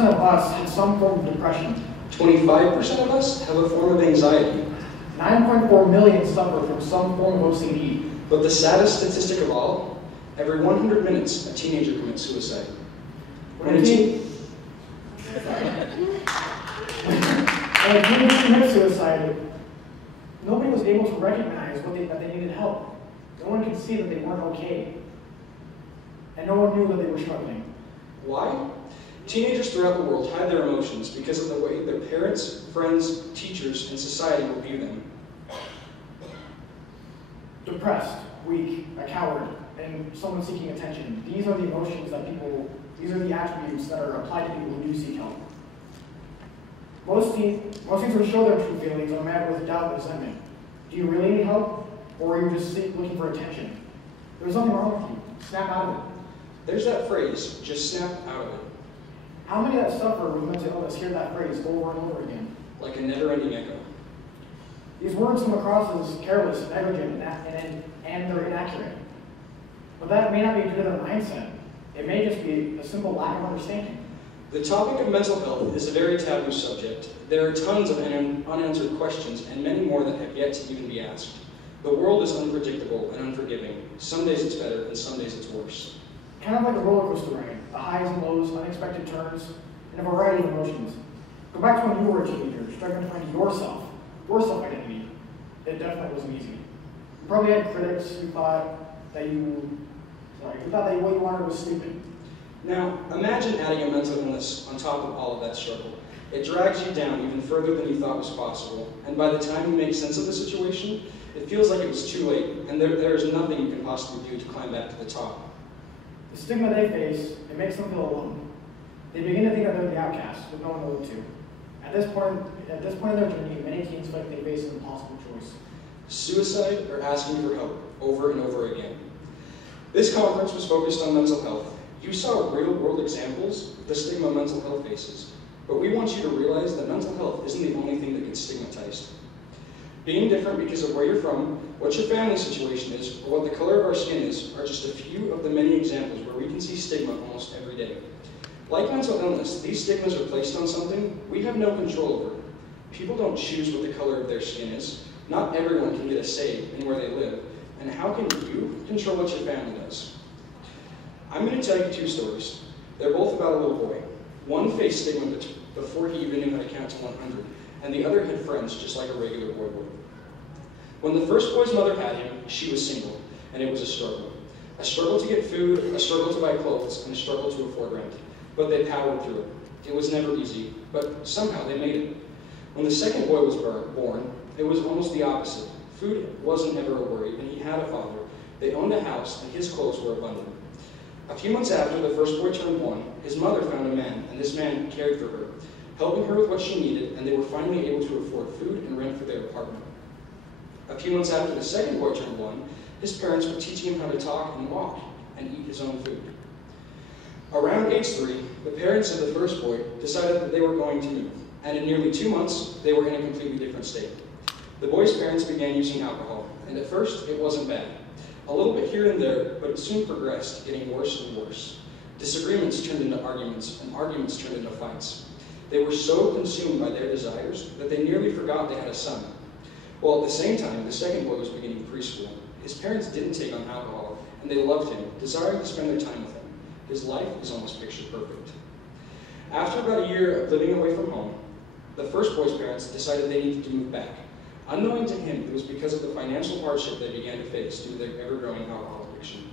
of us had some form of depression. 25% of us have a form of anxiety. 9.4 million suffer from some form of OCD. But the saddest statistic of all, every 100 minutes, a teenager commits suicide. When a teenager commits suicide, nobody was able to recognize that they needed help. No one could see that they weren't okay. And no one knew that they were struggling. Why? Teenagers throughout the world hide their emotions because of the way their parents, friends, teachers, and society will view them. Depressed, weak, a coward, and someone seeking attention. These are the emotions that these are the attributes that are applied to people who do seek help. Most teens who show their true feelings are met with doubt and resentment. Do you really need help? Or are you just looking for attention? There's nothing wrong with you. Snap out of it. There's that phrase, just snap out of it. How many that suffer with mental illness hear that phrase over and over again? Like a never-ending echo. These words come across as careless, negligent, and they're inaccurate. But that may not be due to their mindset. It may just be a simple lack of understanding. The topic of mental health is a very taboo subject. There are tons of unanswered questions and many more that have yet to even be asked. The world is unpredictable and unforgiving. Some days it's better and some days it's worse. Kind of like a roller coaster ride, the highs and lows, unexpected turns, and a variety of emotions. Go back to when you were a teenager, struggling to find your self-identity. It definitely wasn't easy. You probably had critics who thought that what you wanted was stupid. Now, imagine adding a mental illness on top of all of that struggle. It drags you down even further than you thought was possible, and by the time you make sense of the situation, it feels like it was too late, and there is nothing you can possibly do to climb back to the top. The stigma they face, it makes them feel alone. They begin to think that they're the outcasts with no one to look to. At this point in their journey, many teens feel like they face an impossible choice. Suicide or asking for help over and over again. This conference was focused on mental health. You saw real-world examples of the stigma mental health faces, but we want you to realize that mental health isn't the only thing that gets stigmatized. Being different because of where you're from, what your family situation is, or what the color of our skin is, are just a few of the many examples where we can see stigma almost every day. Like mental illness, these stigmas are placed on something we have no control over. People don't choose what the color of their skin is. Not everyone can get a say in where they live. And how can you control what your family does? I'm going to tell you two stories. They're both about a little boy. One faced stigma before he even knew how to count to 100, and the other had friends just like a regular boy would. When the first boy's mother had him, she was single, and it was a struggle. A struggle to get food, a struggle to buy clothes, and a struggle to afford rent. But they powered through it. It was never easy, but somehow they made it. When the second boy was born, it was almost the opposite. Food wasn't ever a worry, and he had a father. They owned a house, and his clothes were abundant. A few months after the first boy turned 1, his mother found a man, and this man cared for her, helping her with what she needed, and they were finally able to afford food and rent for their apartment. A few months after the second boy turned 1, his parents were teaching him how to talk and walk and eat his own food. Around age 3, the parents of the first boy decided that they were going to move, and in nearly 2 months, they were in a completely different state. The boy's parents began using alcohol, and at first, it wasn't bad. A little bit here and there, but it soon progressed, getting worse and worse. Disagreements turned into arguments, and arguments turned into fights. They were so consumed by their desires that they nearly forgot they had a son. While at the same time, the second boy was beginning preschool. His parents didn't take on alcohol, and they loved him, desiring to spend their time with him. His life is almost picture perfect. After about a year of living away from home, the first boy's parents decided they needed to move back. Unknowing to him, it was because of the financial hardship they began to face due to their ever-growing alcohol addiction.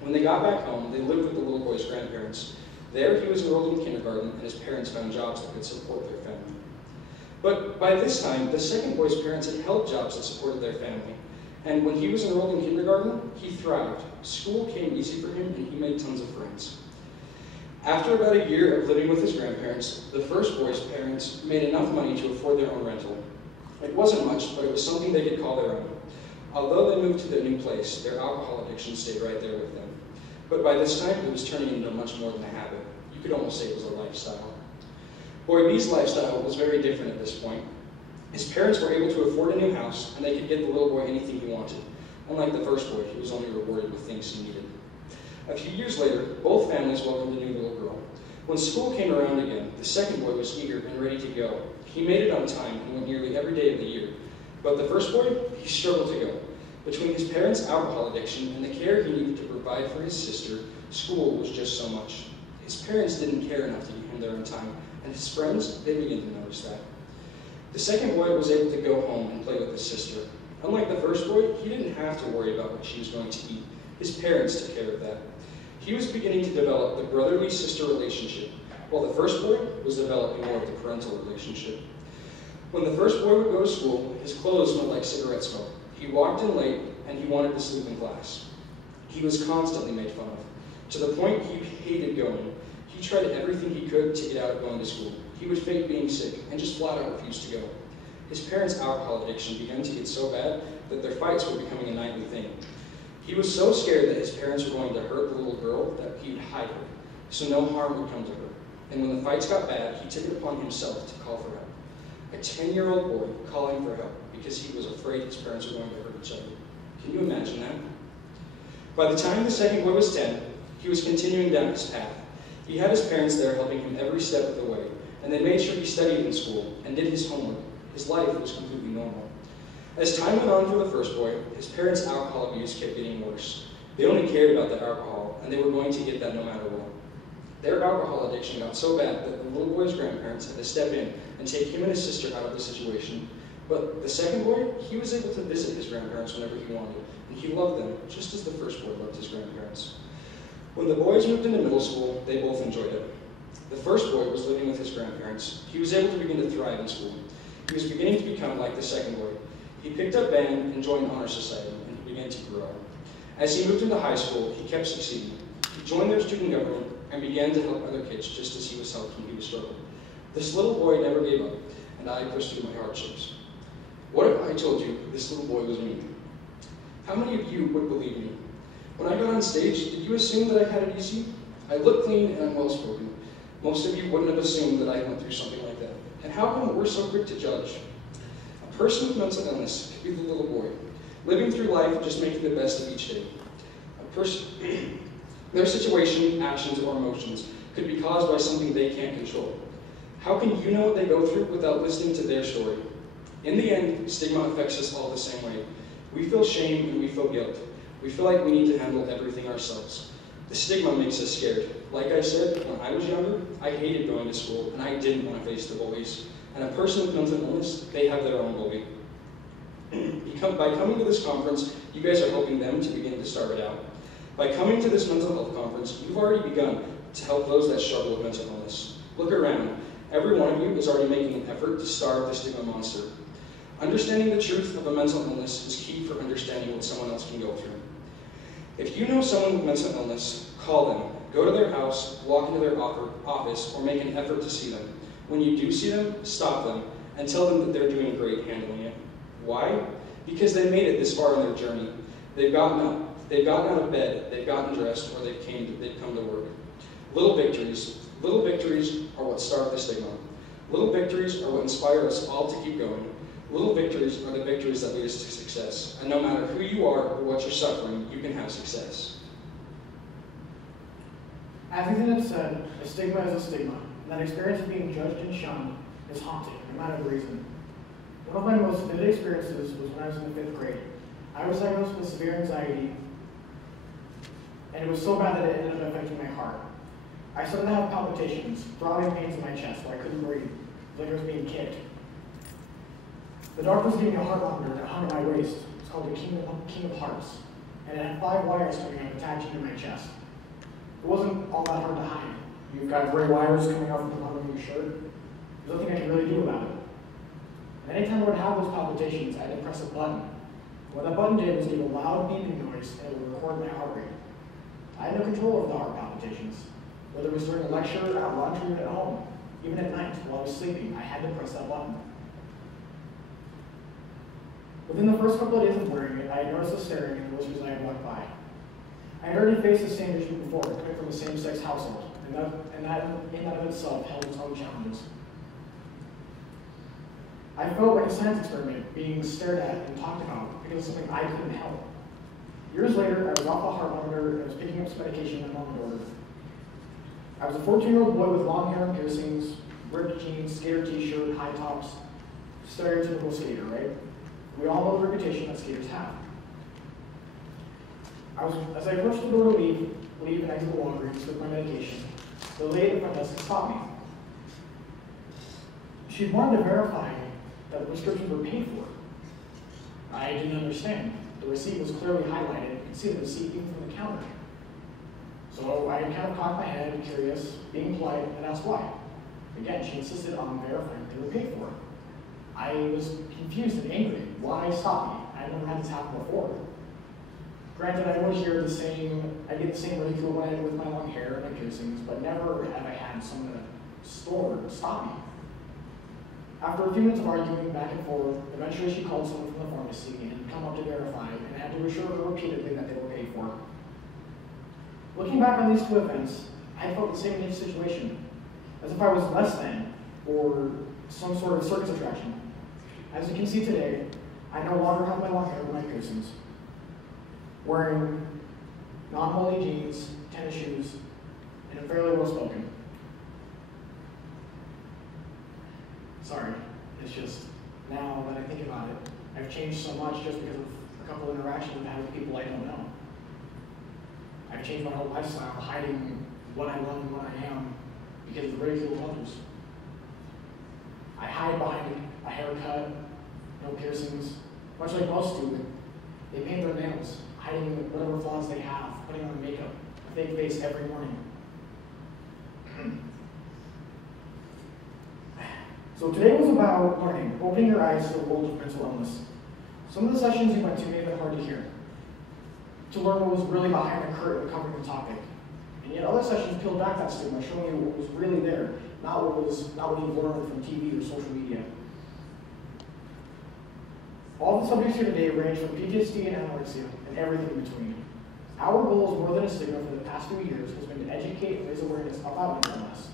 When they got back home, they lived with the little boy's grandparents. There, he was enrolled in kindergarten, and his parents found jobs that could support their family. But by this time, the second boy's parents had held jobs that supported their family. And when he was enrolled in kindergarten, he thrived. School came easy for him, and he made tons of friends. After about a year of living with his grandparents, the first boy's parents made enough money to afford their own rental. It wasn't much, but it was something they could call their own. Although they moved to their new place, their alcohol addiction stayed right there with them. But by this time, it was turning into much more than a habit. You could almost say it was a lifestyle. Boy B's lifestyle was very different at this point. His parents were able to afford a new house, and they could get the little boy anything he wanted. Unlike the first boy, he was only rewarded with things he needed. A few years later, both families welcomed a new little girl. When school came around again, the second boy was eager and ready to go. He made it on time and went nearly every day of the year. But the first boy, he struggled to go. Between his parents' alcohol addiction and the care he needed to provide for his sister, school was just so much. His parents didn't care enough to get him there on time, and his friends, they began to notice that. The second boy was able to go home and play with his sister. Unlike the first boy, he didn't have to worry about what she was going to eat. His parents took care of that. He was beginning to develop the brotherly-sister relationship, while the first boy was developing more of the parental relationship. When the first boy would go to school, his clothes smelled like cigarette smoke. He walked in late, and he wanted to sleep in class. He was constantly made fun of, to the point he hated going. He tried everything he could to get out of going to school. He would fake being sick, and just flat out refused to go. His parents' alcohol addiction began to get so bad that their fights were becoming a nightly thing. He was so scared that his parents were going to hurt the little girl that he would hide her, so no harm would come to her. And when the fights got bad, he took it upon himself to call for help. A 10-year-old boy calling for help because he was afraid his parents were going to hurt each other. Can you imagine that? By the time the second boy was 10, he was continuing down his path. He had his parents there helping him every step of the way, and they made sure he studied in school and did his homework. His life was completely normal. As time went on for the first boy, his parents' alcohol abuse kept getting worse. They only cared about the alcohol, and they were going to get that no matter what. Their alcohol addiction got so bad that the little boy's grandparents had to step in and take him and his sister out of the situation. But the second boy, he was able to visit his grandparents whenever he wanted, and he loved them just as the first boy loved his grandparents. When the boys moved into middle school, they both enjoyed it. The first boy was living with his grandparents. He was able to begin to thrive in school. He was beginning to become like the second boy. He picked up band and joined honor society, and he began to grow. As he moved into high school, he kept succeeding. He joined their student government and began to help other kids just as he was helped when he was struggling. This little boy never gave up, and I pushed through my hardships. What if I told you this little boy was me? How many of you would believe me? When I got on stage, did you assume that I had it easy? I look clean and I'm well-spoken. Most of you wouldn't have assumed that I went through something like that. And how come we're so quick to judge? A person with mental illness could be the little boy, living through life just making the best of each day. Their situation, actions, or emotions could be caused by something they can't control. How can you know what they go through without listening to their story? In the end, stigma affects us all the same way. We feel shame and we feel guilt. We feel like we need to handle everything ourselves. The stigma makes us scared. Like I said, when I was younger, I hated going to school and I didn't want to face the bullies. And a person with mental illness, they have their own bully. By coming to this conference, you guys are helping them to begin to starve it out. By coming to this mental health conference, you've already begun to help those that struggle with mental illness. Look around. Every one of you is already making an effort to starve the stigma monster. Understanding the truth of a mental illness is key for understanding what someone else can go through. If you know someone with mental illness, call them. Go to their house, walk into their office, or make an effort to see them. When you do see them, stop them and tell them that they're doing great handling it. Why? Because they made it this far in their journey. They've gotten up, they've gotten out of bed, they've gotten dressed, or they've come to work. Little victories are what start the stigma. Little victories are what inspire us all to keep going. Little victories are the victories that lead us to success. And no matter who you are or what you're suffering, you can have success. As Ethan had said, a stigma is a stigma, and that experience of being judged and shunned is haunting, no matter the reason. One of my most vivid experiences was when I was in the 5th grade. I was diagnosed with severe anxiety, and it was so bad that it ended up affecting my heart. I started to have palpitations, throbbing pains in my chest where I couldn't breathe. It was like I was being kicked. The doctors gave me a heart monitor that hung at my waist. It's called the King of Hearts, and it had 5 wires coming up attaching to my chest. It wasn't all that hard to hide. You've got gray wires coming out from the bottom of your shirt. There's nothing I could really do about it. And anytime I would have those palpitations, I had to press a button. What that button did was give a loud beeping noise, and it would record my heart rate. I had no control over the heart palpitations. Whether it was during a lecture, at lunch, or even at home, even at night while I was sleeping, I had to press that button. Within the first couple of days of wearing it, I had noticed the staring in the listeners I had walked by. I had already faced the same issue before, coming from a same-sex household, and that in of itself held its own challenges. I felt like a science experiment being stared at and talked about because of something I couldn't help. Years later, I was off the heart monitor and I was picking up some medication my mom had ordered. I was a 14-year-old boy with long hair and piercings, ripped jeans, skater t-shirt, high tops, stereotypical skater, right? We all know the reputation that skaters have. As I approached the door to leave and exit the Walgreens with my medication, the lady at the front desk stopped me. She wanted to verify that the prescriptions were paid for. I didn't understand. The receipt was clearly highlighted. You could see the receipt even from the counter. So I kind of cocked my head, curious, being polite, and asked why. Again, she insisted on verifying that they were paid for. I was confused and angry. Why stop me? I never had this happen before. Granted, I would hear the same, I get the same ridicule with my long hair and my piercings, but never have I had someone at a store stop me. After a few minutes of arguing back and forth, eventually she called someone from the pharmacy and come up to verify, and I had to assure her repeatedly that they were paid for. Looking back on these two events, I felt the same situation, as if I was less than, or some sort of circus attraction. As you can see today, I no longer have my long hair or my piercings, wearing non-moldy jeans, tennis shoes, and I'm fairly well spoken. Sorry, it's just, now that I think about it, I've changed so much just because of a couple of interactions I've had with people I don't know. I've changed my whole lifestyle, hiding what I love and what I am because of the ridicule of others. I hide behind a haircut, no piercings, much like most do. They paint their nails, hiding whatever flaws they have, putting on makeup, a fake face every morning. So today was about learning, opening your eyes to the world of mental illness. Some of the sessions you went to made it hard to hear, to learn what was really behind the curtain covering the topic. And yet other sessions peeled back that stigma, showing you what was really there, not what you learned from TV or social media. All the subjects here today range from PTSD and anorexia and everything in between. Our goal as More Than A Stigma for the past few years has been to educate and raise awareness about mental illness,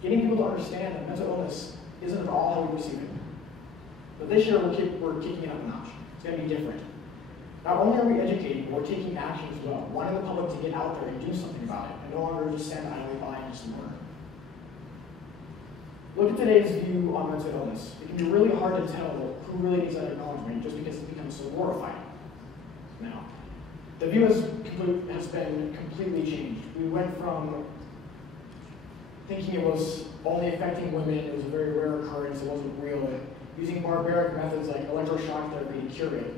getting people to understand that mental illness isn't at all how we perceive it. But this year we're kicking it up a notch. It's going to be different. Not only are we educating, but we're taking action as well, wanting the public to get out there and do something about it, and no longer just stand idly by and just learn. Look at today's view on mental illness. It can be really hard to tell who really needs that acknowledgement just because it becomes so glorified. Now, the view has been completely changed. We went from thinking it was only affecting women, it was a very rare occurrence, it wasn't real, using barbaric methods like electroshock therapy to cure it.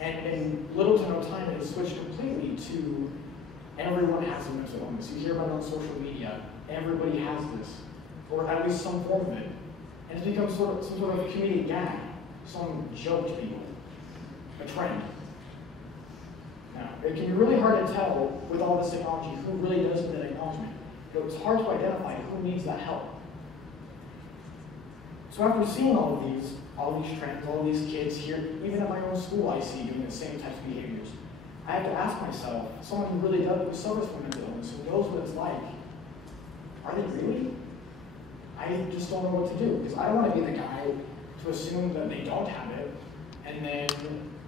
And in little to no time, it has switched completely to everyone has a mental illness. You hear about it on social media, everybody has this, or at least some form of it. And it's become some sort of a comedic gag, some joke to people, a trend. Now, it can be really hard to tell with all this technology who really does need that acknowledgement. It's hard to identify who needs that help. So after seeing all these trends, all these kids here, even at my own school I see doing the same types of behaviors, I have to ask myself, someone who really does, who suffers from mental illness, who knows what it's like, are they really? I just don't know what to do, because I don't want to be the guy to assume that they don't have it, and then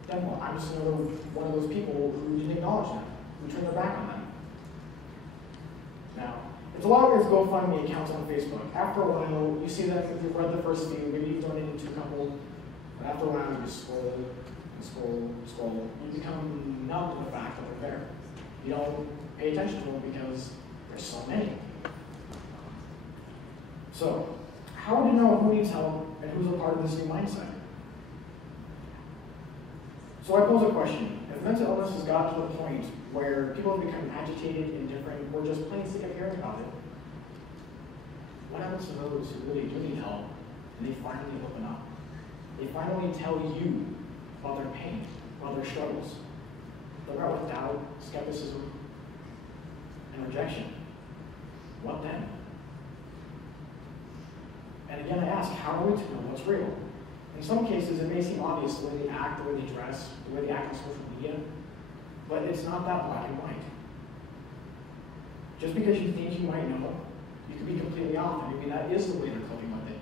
what? I'm just another one of those people who didn't acknowledge them, who turned their back on them. Now, it's a lot of these GoFundMe accounts on Facebook. After a while, you see them, if you've read the first few, maybe you've donated to a couple, but after a while you just scroll and scroll and scroll. You become numb to the fact that they're there. You don't pay attention to them because there's so many. So, how do you know who needs help and who's a part of this new mindset? So I pose a question. If mental illness has got to a point where people have become agitated, indifferent, or just plain sick of hearing about it, what happens to those who really do need help and they finally open up? They finally tell you about their pain, about their struggles. They're met with doubt, skepticism, and rejection. What then? And again, I ask, how are we to know what's real? In some cases, it may seem obvious the way they act, the way they dress, the way they act on social media, but it's not that black and white. Just because you think you might know, you could be completely off, and maybe that is the way they're coping with it.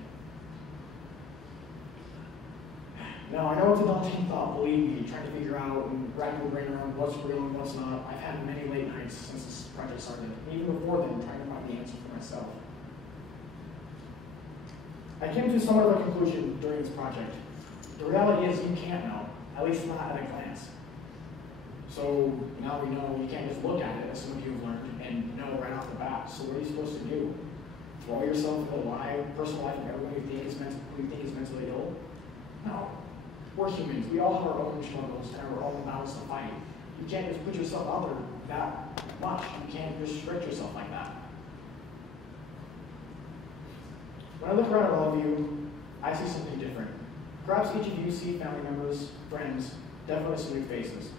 Now, I know it's a daunting thought, believe me, trying to figure out and wrap your brain around what's real and what's not. I've had many late nights since this project started, even before then, trying to find the answer for myself. I came to somewhat of a conclusion during this project. The reality is you can't know, at least not at a glance. So now we know you can't just look at it, as some of you have learned, and know right off the bat. So what are you supposed to do? Throw yourself into the personal life of everyone you think is mentally ill? No. We're humans. We all have our own struggles and our own battles to fight. You can't just put yourself out there that much. You can't restrict yourself like that. When I look around at all of you, I see something different. Perhaps each of you see family members, friends, definitely some new faces.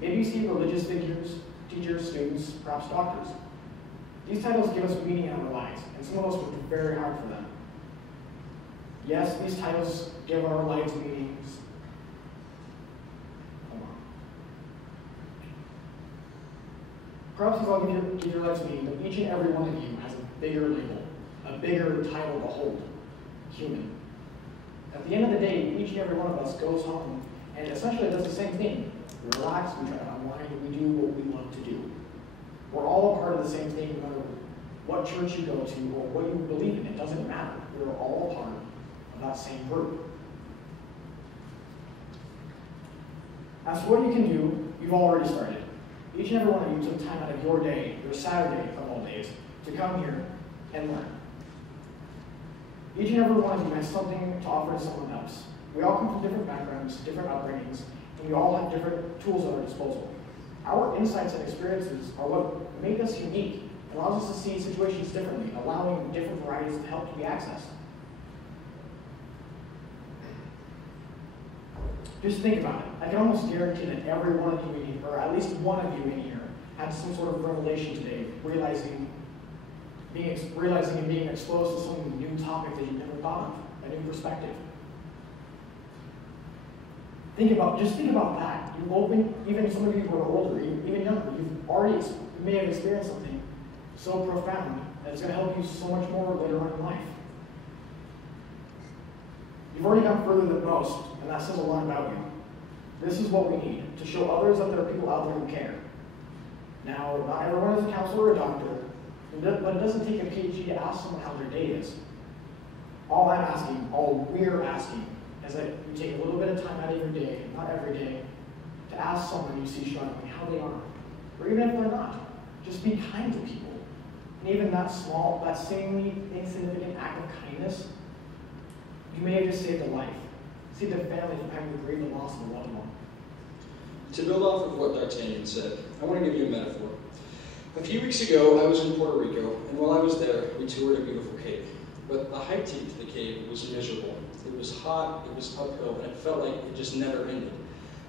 Maybe you see religious figures, teachers, students, perhaps doctors. These titles give us meaning in our lives, and some of us work very hard for them. Yes, these titles give our lives meanings. Hold on. Perhaps these all give your lives meaning, but each and every one of you has a bigger label, a bigger title to hold: human. At the end of the day, each and every one of us goes home and essentially does the same thing. We relax, we try to unwind, and we do what we love to do. We're all a part of the same thing, no matter what church you go to or what you believe in. It doesn't matter. We're all a part of that same group. As for what you can do, you've already started. Each and every one of you took time out of your day, your Saturday of all days, to come here and learn. Each and every one of you has something to offer to someone else. We all come from different backgrounds, different upbringings, and we all have different tools at our disposal. Our insights and experiences are what make us unique and allows us to see situations differently, allowing different varieties of help to be accessed. Just think about it. I can almost guarantee that every one of you in here, or at least one of you in here, had some sort of revelation today, realizing and being exposed to some new topic that you've never thought of, a new perspective. Think about that. You've opened, even some of you who are older, even younger, you may have experienced something so profound that it's going to help you so much more later on in life. You've already gone further than most, and that says a lot about you. This is what we need, to show others that there are people out there who care. Now, not everyone is a counselor or a doctor, but it doesn't take a PhD to ask someone how their day is. All we're asking, is that you take a little bit of time out of your day, not every day, to ask someone you see struggling how they are. Or even if they're not, just be kind to people. And even that seemingly insignificant act of kindness, you may have just saved a life. Saved a family from having to grieve the loss of a loved one. To build off of what D'Artagnan said, I want to give you a metaphor. A few weeks ago, I was in Puerto Rico, and while I was there, we toured a beautiful cave. But the hike to the cave was miserable. It was hot, it was uphill, and it felt like it just never ended.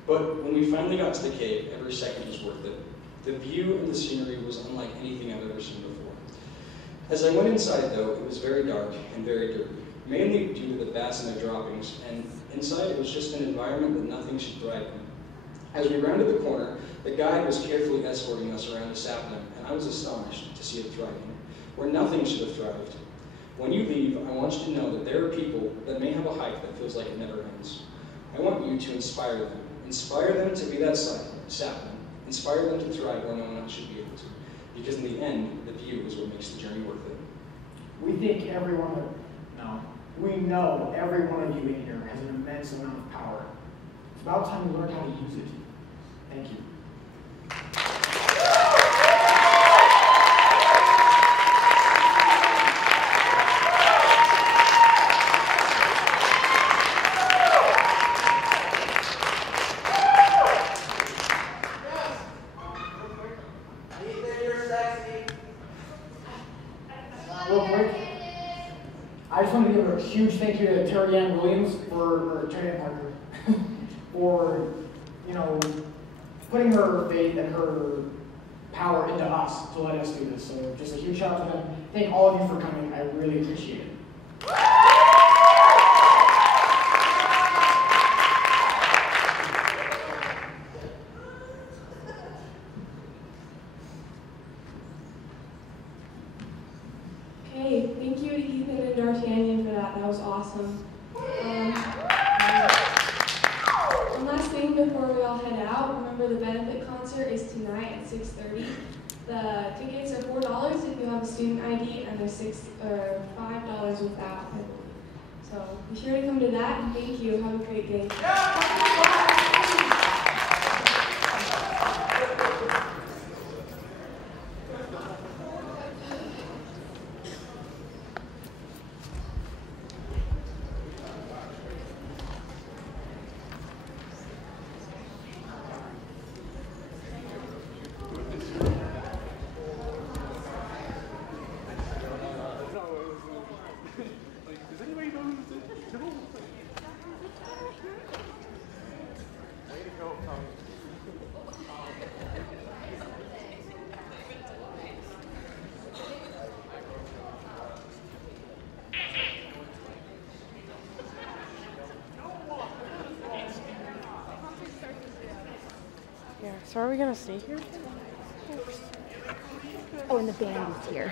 But when we finally got to the cave, every second was worth it. The view and the scenery was unlike anything I've ever seen before. As I went inside, though, it was very dark and very dirty, mainly due to the bats and their droppings, and inside it was just an environment that nothing should thrive in. As we rounded the corner, the guide was carefully escorting us around a sapling, and I was astonished to see it thriving, where nothing should have thrived. When you leave, I want you to know that there are people that may have a hike that feels like it never ends. I want you to inspire them. Inspire them to be that sapling. Inspire them to thrive where no one else should be able to. Because in the end, the view is what makes the journey worth it. We know every one of you in here has an immense amount of power. It's about time you learn how to use it. Thank you. I just want to give a huge thank you to Terry Ann Williams for putting her faith and her power into us to let us do this. So just a huge shout out to them. Thank all of you for coming. I really appreciate it. Okay, thank you to Ethan and D'Artagnan for that. That was awesome. out, remember the benefit concert is tonight at 6:30. The tickets are $4 if you have a student ID, and they're $5 without, I believe. So be sure to come to that, and thank you. Have a great day. Yeah, so are we gonna stay here? Oh, and the band is here.